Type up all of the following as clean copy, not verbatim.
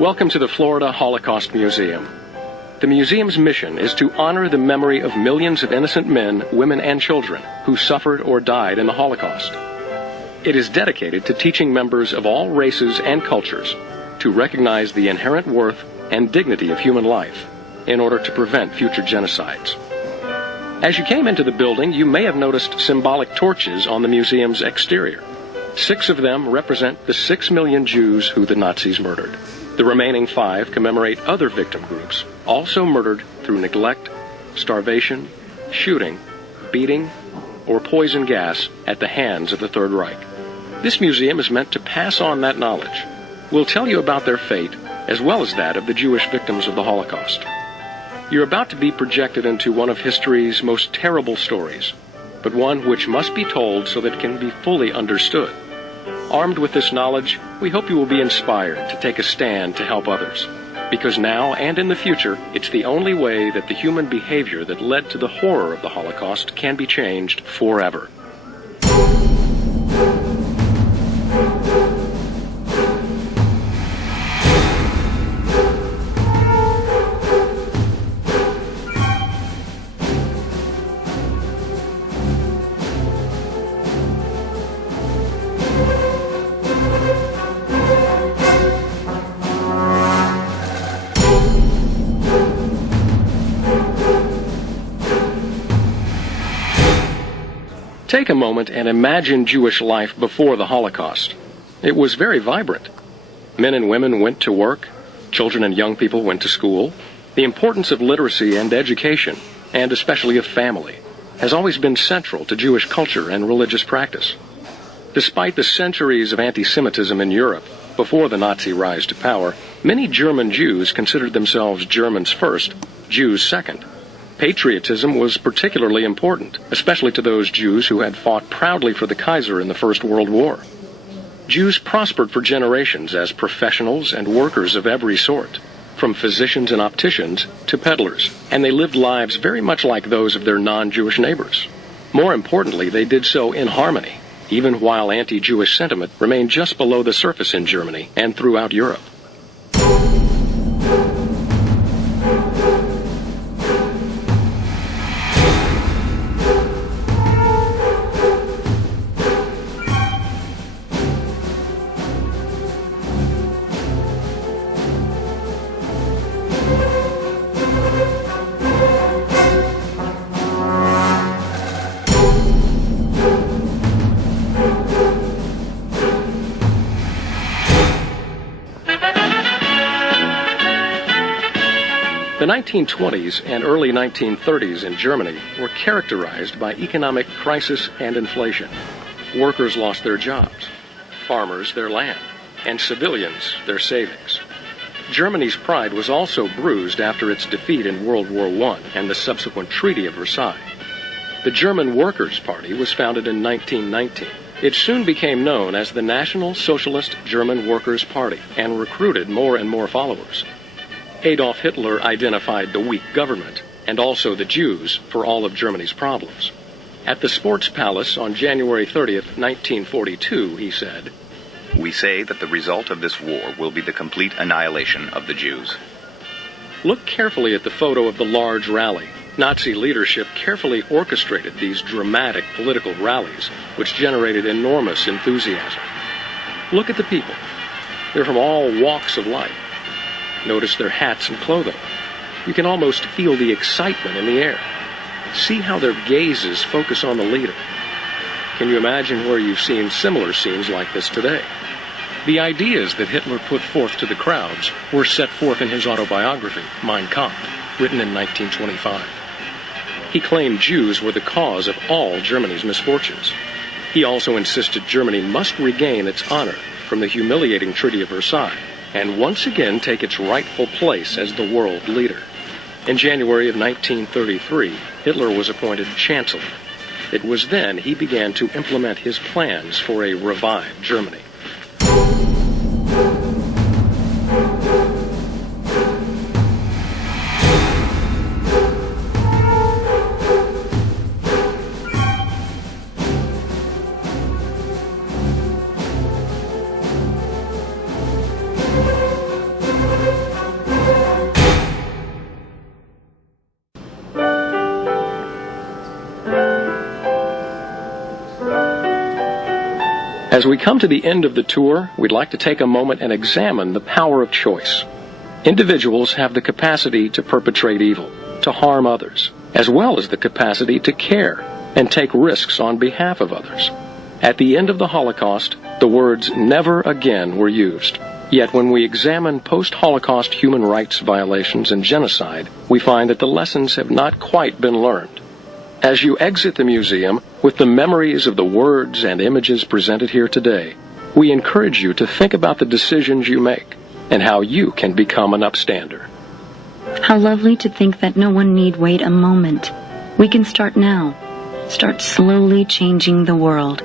Welcome to the Florida Holocaust Museum. The museum's mission is to honor the memory of millions of innocent men, women, and children who suffered or died in the Holocaust. It is dedicated to teaching members of all races and cultures to recognize the inherent worth and dignity of human life in order to prevent future genocides. As you came into the building, you may have noticed symbolic torches on the museum's exterior. 6 of them represent the 6 million Jews who the Nazis murdered. The remaining 5 commemorate other victim groups, also murdered through neglect, starvation, shooting, beating, or poison gas at the hands of the Third Reich. This museum is meant to pass on that knowledge. We'll tell you about their fate, as well as that of the Jewish victims of the Holocaust. You're about to be projected into one of history's most terrible stories, but one which must be told so that it can be fully understood. Armed with this knowledge, we hope you will be inspired to take a stand to help others. Because now and in the future, it's the only way that the human behavior that led to the horror of the Holocaust can be changed forever. Take a moment and imagine Jewish life before the Holocaust. It was very vibrant. Men and women went to work. Children and young people went to school. The importance of literacy and education, and especially of family, has always been central to Jewish culture and religious practice. Despite the centuries of anti-Semitism in Europe before the Nazi rise to power, many German Jews considered themselves Germans first, Jews second. Patriotism was particularly important, especially to those Jews who had fought proudly for the Kaiser in the First World War. Jews prospered for generations as professionals and workers of every sort, from physicians and opticians to peddlers, and they lived lives very much like those of their non-Jewish neighbors. More importantly, they did so in harmony, even while anti-Jewish sentiment remained just below the surface in Germany and throughout Europe. The 1920s and early 1930s in Germany were characterized by economic crisis and inflation. Workers lost their jobs, farmers their land, and civilians their savings. Germany's pride was also bruised after its defeat in World War I and the subsequent Treaty of Versailles. The German Workers' Party was founded in 1919. It soon became known as the National Socialist German Workers' Party and recruited more and more followers. Adolf Hitler identified the weak government and also the Jews for all of Germany's problems. At the Sports Palace on January 30th, 1942, he said, "We say that the result of this war will be the complete annihilation of the Jews." Look carefully at the photo of the large rally. Nazi leadership carefully orchestrated these dramatic political rallies, which generated enormous enthusiasm. Look at the people. They're from all walks of life. Notice their hats and clothing. You can almost feel the excitement in the air. See how their gazes focus on the leader. Can you imagine where you've seen similar scenes like this today? The ideas that Hitler put forth to the crowds were set forth in his autobiography, Mein Kampf, written in 1925. He claimed Jews were the cause of all Germany's misfortunes. He also insisted Germany must regain its honor from the humiliating Treaty of Versailles and once again take its rightful place as the world leader. In January of 1933, Hitler was appointed Chancellor. It was then he began to implement his plans for a revived Germany. As we come to the end of the tour, we'd like to take a moment and examine the power of choice. Individuals have the capacity to perpetrate evil, to harm others, as well as the capacity to care and take risks on behalf of others. At the end of the Holocaust, the words "never again" were used. Yet when we examine post-Holocaust human rights violations and genocide, we find that the lessons have not quite been learned. As you exit the museum with the memories of the words and images presented here today, we encourage you to think about the decisions you make and how you can become an upstander. How lovely to think that no one need wait a moment. We can start now. Start slowly changing the world.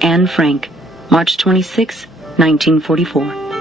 Anne Frank, March 26, 1944.